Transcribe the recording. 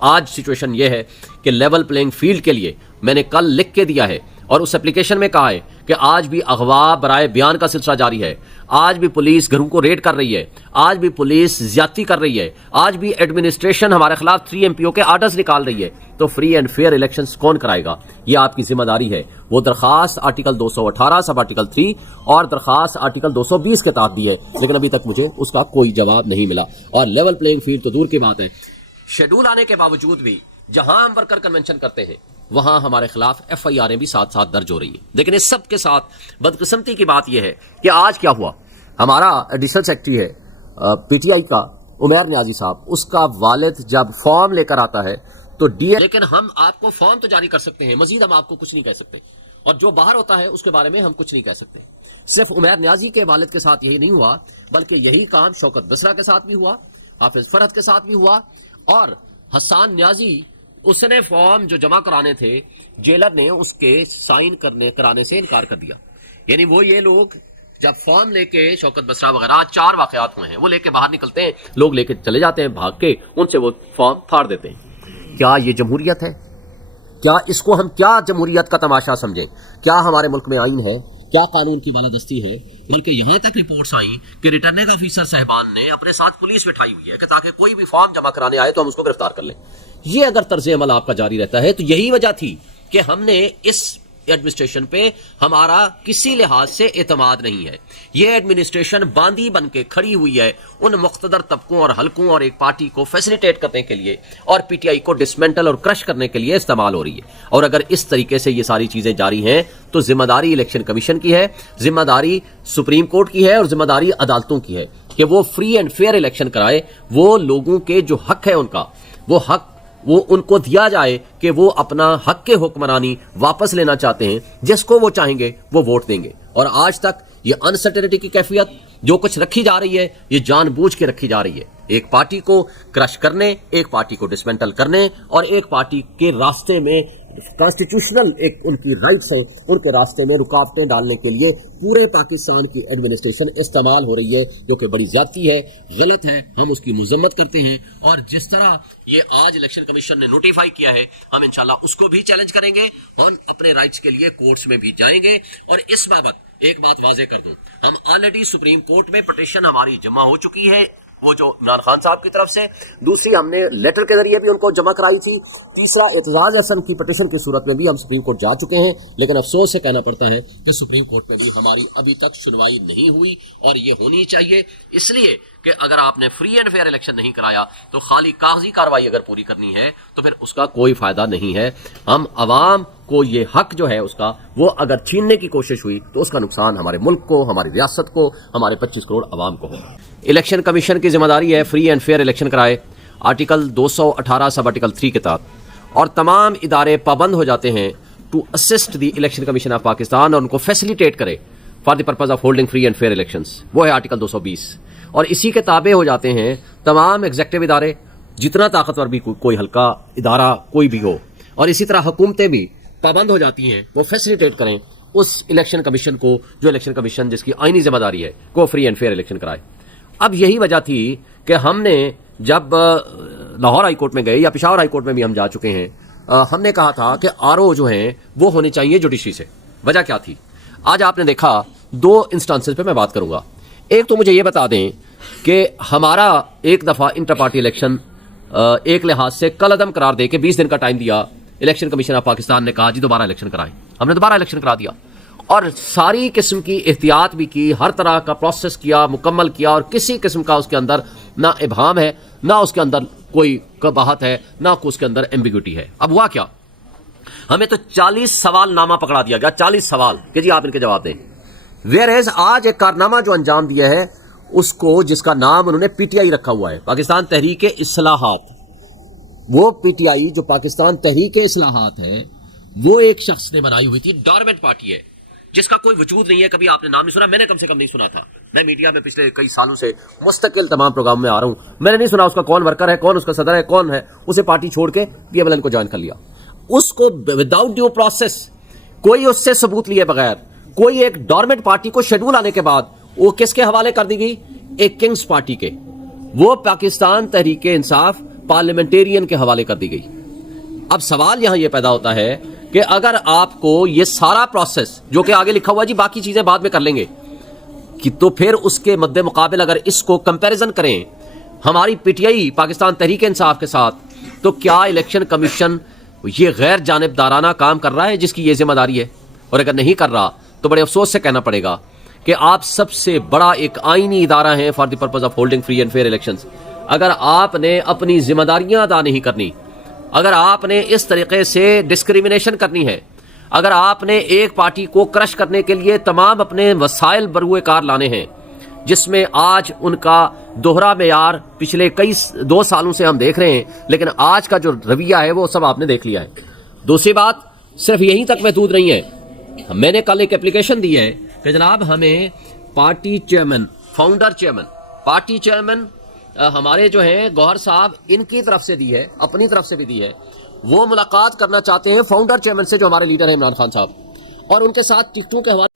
آج سچویشن یہ ہے کہ لیول پلینگ فیلڈ کے لیے میں نے کل لکھ کے دیا ہے اور اس اپلیکیشن میں کہا ہے کہ آج بھی اغوا برائے بیان کا سلسلہ جاری ہے، آج بھی پولیس گھروں کو ریڈ کر رہی ہے، آج بھی پولیس زیادتی کر رہی ہے، آج بھی ایڈمنسٹریشن ہمارے خلاف 3 MPO کے آرڈرز نکال رہی ہے، تو فری اینڈ فیئر الیکشنز کون کرائے گا؟ یہ آپ کی ذمہ داری ہے۔ وہ درخواست آرٹیکل 218 سب آرٹیکل 3 اور درخواست آرٹیکل 220 کے تحت دی ہے، لیکن ابھی تک مجھے اس کا کوئی جواب نہیں ملا۔ اور لیول پلینگ فیلڈ تو دور کی بات ہے، شیڈول آنے کے باوجود بھی جہاں ہم ورکر کنونشن کرتے ہیں وہاں ہمارے خلاف FIR بھی ساتھ ساتھ درج ہو رہی ہیں۔ لیکن اس سب کے ساتھ بدقسمتی کی بات یہ ہے کہ آج کیا ہوا، ہمارا ایڈیشنل سیکرٹری ہے PTI کا عمیر نیازی صاحب، اس کا والد جب فارم لے کر آتا ہے تو لیکن ہم آپ کو فارم تو جاری کر سکتے ہیں، مزید ہم آپ کو کچھ نہیں کہہ سکتے، اور جو باہر ہوتا ہے اس کے بارے میں ہم کچھ نہیں کہہ سکتے۔ صرف عمیر نیازی کے والد کے ساتھ یہی نہیں ہوا، بلکہ یہی کام شوکت بسرا کے ساتھ بھی ہوا، حافظ فرحت کے ساتھ بھی ہوا، اور حسان نیازی اس نے فارم جو جمع کرانے تھے جیلر نے اس کے سائن کرانے سے انکار کر دیا۔ یعنی وہ یہ لوگ جب فارم لے کے شوکت بسرا وغیرہ 4 واقعات ہوئے ہیں، وہ لے کے باہر نکلتے ہیں، لوگ لے کے چلے جاتے ہیں بھاگ کے، ان سے وہ فارم پھاڑ دیتے ہیں۔ کیا یہ جمہوریت ہے؟ کیا اس کو ہم کیا جمہوریت کا تماشا سمجھیں؟ کیا ہمارے ملک میں آئین ہے؟ کیا قانون کی بالادستی ہے؟ بلکہ یہاں تک رپورٹس آئیں کہ ریٹرننگ آفیسر صاحبان نے اپنے ساتھ پولیس بٹھائی ہوئی ہے کہ تاکہ کوئی بھی فارم جمع کرانے آئے تو ہم اس کو گرفتار کر لیں۔ یہ اگر طرز عمل آپ کا جاری رہتا ہے تو یہی وجہ تھی کہ ہم نے اس ایڈمنسٹریشن پہ ہمارا کسی لحاظ سے اعتماد نہیں ہے۔ یہ ایڈمنسٹریشن باندھی بن کے کھڑی ہوئی ہے ان مقتدر طبقوں اور حلقوں اور ایک پارٹی کو فیسیلیٹیٹ کرنے کے لیے اور PTI کو ڈسمنٹل اور کرش کرنے کے لیے استعمال ہو رہی ہے۔ اور اگر اس طریقے سے یہ ساری چیزیں جاری ہیں تو ذمہ داری الیکشن کمیشن کی ہے، ذمہ داری سپریم کورٹ کی ہے، اور ذمہ داری عدالتوں کی ہے کہ وہ فری اینڈ فیئر الیکشن کرائے۔ وہ لوگوں کے جو حق ہے ان کا، وہ حق وہ ان کو دیا جائے کہ وہ اپنا حق کے حکمرانی واپس لینا چاہتے ہیں، جس کو وہ چاہیں گے وہ ووٹ دیں گے۔ اور آج تک یہ انسرٹینٹی کی کیفیت جو کچھ رکھی جا رہی ہے یہ جان بوجھ کے رکھی جا رہی ہے، ایک پارٹی کو کرش کرنے، ایک پارٹی کو ڈسمنٹل کرنے، اور ایک پارٹی کے راستے میں کانسٹیٹیوشنل ایک ان کی رائٹس ہیں ان کے راستے میں رکاوٹیں ڈالنے کے لیے پورے پاکستان کی ایڈمنسٹریشن استعمال ہو رہی ہے، جو کہ بڑی زیادتی ہے، غلط ہے، ہم اس کی مذمت کرتے ہیں۔ اور جس طرح یہ آج الیکشن کمیشن نے نوٹیفائی کیا ہے، ہم انشاءاللہ اس کو بھی چیلنج کریں گے اور اپنے رائٹس کے لیے کورٹس میں بھی جائیں گے۔ اور اس بابت ایک بات واضح کر دوں، ہم آلریڈی سپریم کورٹ میں پٹیشن ہماری جمع ہو چکی ہے، وہ جو عمران خان صاحب کی طرف سے، دوسری ہم نے لیٹر کے ذریعے بھی ان کو جمع کرائی تھی، تیسرا اعتزاز احسن کی پٹیشن کی صورت میں بھی ہم سپریم کورٹ جا چکے ہیں، لیکن افسوس سے کہنا پڑتا ہے کہ سپریم کورٹ میں بھی ہماری ابھی تک سنوائی نہیں ہوئی، اور یہ ہونی چاہیے، اس لیے کہ اگر آپ نے فری اینڈ فیئر الیکشن نہیں کرایا تو خالی کاغذی کاروائی اگر پوری کرنی ہے تو پھر اس کا کوئی فائدہ نہیں ہے۔ ہم عوام کو یہ حق جو ہے اس کا، وہ اگر چھیننے کی کوشش ہوئی تو اس کا نقصان ہمارے ملک کو، ہماری ریاست کو، ہمارے 25 کروڑ عوام کو ہوگا۔ الیکشن کمیشن کی ذمہ داری ہے فری اینڈ فیئر الیکشن کرائے، آرٹیکل 218 سب آرٹیکل 3 کے تحت، اور تمام ادارے پابند ہو جاتے ہیں to assist the election commission of Pakistan, اور ان کو فیسیلیٹیٹ کرے for the purpose of holding free and fair elections, وہ ہے آرٹیکل 220۔ اور اسی کے تابع ہو جاتے ہیں تمام ایگزیکٹو ادارے، جتنا طاقتور بھی کوئی حلقہ ادارہ کوئی بھی ہو، اور اسی طرح حکومتیں بھی پابند ہو جاتی ہیں وہ فیسیلیٹیٹ کریں اس الیکشن کمیشن کو، جو الیکشن کمیشن جس کی آئینی ذمہ داری ہے کو فری اینڈ فیئر الیکشن کرائے۔ اب یہی وجہ تھی کہ ہم نے جب لاہور ہائی کورٹ میں گئے، یا پشاور ہائی کورٹ میں بھی ہم جا چکے ہیں، ہم نے کہا تھا کہ RO جو ہیں وہ ہونے چاہیے جوڈیشری سے۔ وجہ کیا تھی؟ آج آپ نے دیکھا 2 انسٹانسز پہ میں بات کروں گا۔ ایک تو مجھے یہ بتا دیں کہ ہمارا ایک دفعہ انٹر پارٹی الیکشن ایک لحاظ سے کل عدم قرار دے کے 20 دن کا ٹائم دیا، الیکشن کمیشن آف پاکستان نے کہا جی دوبارہ الیکشن کرائیں، ہم نے دوبارہ الیکشن کرا دیا، اور ساری قسم کی احتیاط بھی کی، ہر طرح کا پروسیس کیا، مکمل کیا، اور کسی قسم کا اس کے اندر نہ ابہام ہے، نہ اس کے اندر کوئی قباحت ہے، نہ اس کے اندر ایمبیگوٹی ہے۔ اب ہوا کیا؟ ہمیں تو 40 سوال نامہ پکڑا دیا گیا، 40 سوال کہ جی آپ ان کے جواب دیں۔ ویئر ایز آج ایک کارنامہ جو انجام دیا ہے اس کو، جس کا نام انہوں نے PTI رکھا ہوا ہے، پاکستان تحریک اصلاحات، وہ PTI جو پاکستان تحریک اصلاحات ہے وہ ایک شخص نے بنائی ہوئی تھی، ڈورمنٹ پارٹی ہے جس کا کوئی وجود نہیں ہے، کبھی آپ نے نام نہیں سنا، میں نے کم سے کم نہیں سنا تھا، میں میڈیا میں پچھلے کئی سالوں سے مستقل تمام پروگرام میں آ رہا ہوں، میں نے نہیں سنا اس کا کون ورکر ہے، کون اس کا صدر ہے، کون ہے، اسے پارٹی چھوڑ کے PMLN کو جوائن کر لیا، اس کو وداؤٹ ڈیو پروسیس، کوئی اس سے ثبوت لیے بغیر، کوئی ایک ڈورمنٹ پارٹی کو شیڈول آنے کے بعد وہ کس کے حوالے کر دی گئی؟ ایک کنگز پارٹی کے، وہ پاکستان تحریک انصاف پارلیمنٹیرین کے حوالے کر دی گئی۔ اب سوال یہاں یہ پیدا ہوتا ہے کہ اگر آپ کو یہ سارا پروسیس جو کہ آگے لکھا ہوا جی باقی چیزیں بعد میں کر لیں گے، کہ تو پھر اس کے مد مقابل اگر اس کو کمپیریزن کریں ہماری P T I Pakistan Tehreek Insaf کے ساتھ، تو کیا الیکشن کمیشن یہ غیر جانبدارانہ کام کر رہا ہے جس کی یہ ذمہ داری ہے؟ اور اگر نہیں کر رہا تو بڑے افسوس سے کہنا پڑے گا کہ آپ سب سے بڑا ایک آئینی ادارہ ہیں for the purpose of holding free and fair elections. اگر آپ نے اپنی ذمہ داریاں ادا نہیں کرنی، اگر آپ نے اس طریقے سے ڈسکریمنیشن کرنی ہے، اگر آپ نے ایک پارٹی کو کرش کرنے کے لیے تمام اپنے وسائل بروئے کار لانے ہیں، جس میں آج ان کا دوہرا معیار پچھلے کئی 2 سالوں سے ہم دیکھ رہے ہیں، لیکن آج کا جو رویہ ہے وہ سب آپ نے دیکھ لیا ہے۔ دوسری بات صرف یہیں تک محدود نہیں ہے، میں نے کل ایک اپلیکیشن دی ہے کہ جناب ہمیں party chairman, founder chairman, party chairman ہمارے جو ہیں گوہر صاحب، ان کی طرف سے دی ہے، اپنی طرف سے بھی دی ہے، وہ ملاقات کرنا چاہتے ہیں فاؤنڈر چیئرمین سے جو ہمارے لیڈر ہیں عمران خان صاحب، اور ان کے ساتھ ٹکٹوں کے حوالے